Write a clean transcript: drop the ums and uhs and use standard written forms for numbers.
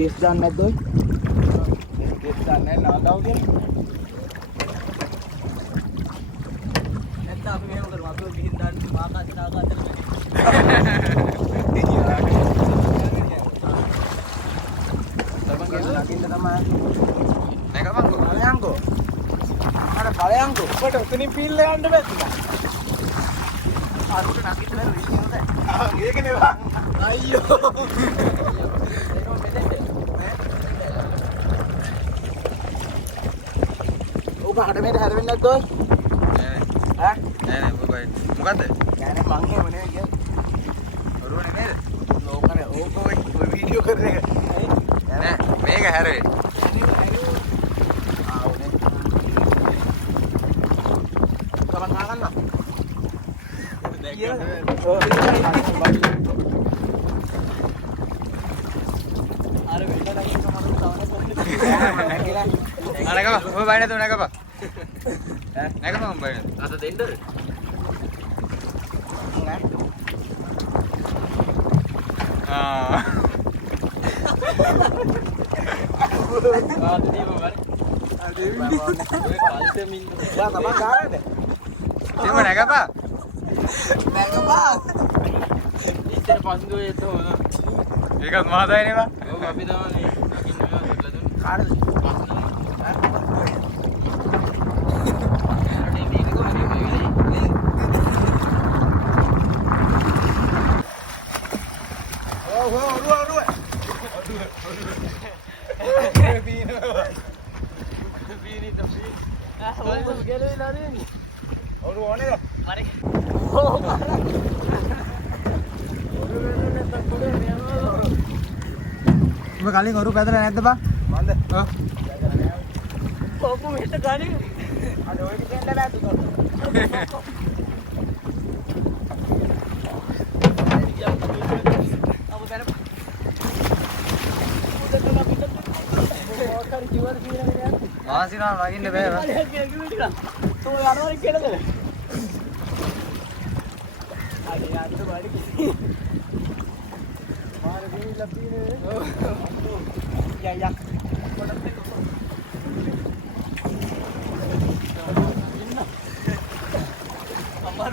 Case दान නැද්ද ඔය? केस दान නැහැ නාදාව කියන. නැත්නම් අපි මෙහෙම කරමු. අපි ගිහින් දාන්න මාකාට නාගාතර වෙන්නේ. ඔබට උතනින් පීල්ල යන්න බැද්ද? අරුට නගින්න බැරි විශ්ියෝ දැන්. ඒකනේ වා. අයියෝ. ඔබ හඩමේට හැරෙන්නේ නැද්ද ඔය? නෑ නෑ ඔබයි. මොකද්ද? නෑ නෑ මං එහෙම නෙවෙයි කියන්නේ. ඔරුවනේ නේද? ඕකනේ ඕක ඔය වීඩියෝ කරන එක. නෑ මේක හැරෙන්නේ. Näkapa, bayar tu näkapa. Näkapa bayar. Ada tender. Enggak. Ah. Ada dia bayar. Ada dia. Kalte min. Ya, sama cara deh. Siapa näkapa? Näkapa. Ini pasang dulu itu. Ikat mahal ini pak. Oh, tapi dah ni. Ini betul. Kar. Kali ngoru pedal නැද්ද බා? මන්ද? ඔව්. කොහොම මෙහෙට ගන්නේ? අද ඔය ටිකෙන් දැලා දුක. ආසිනා වගින්න බෑ. තෝ යනවා කියලාද? අද යාත් බඩ කිසි. මාර දෙවි ලපිනේ. Ya ya. Amar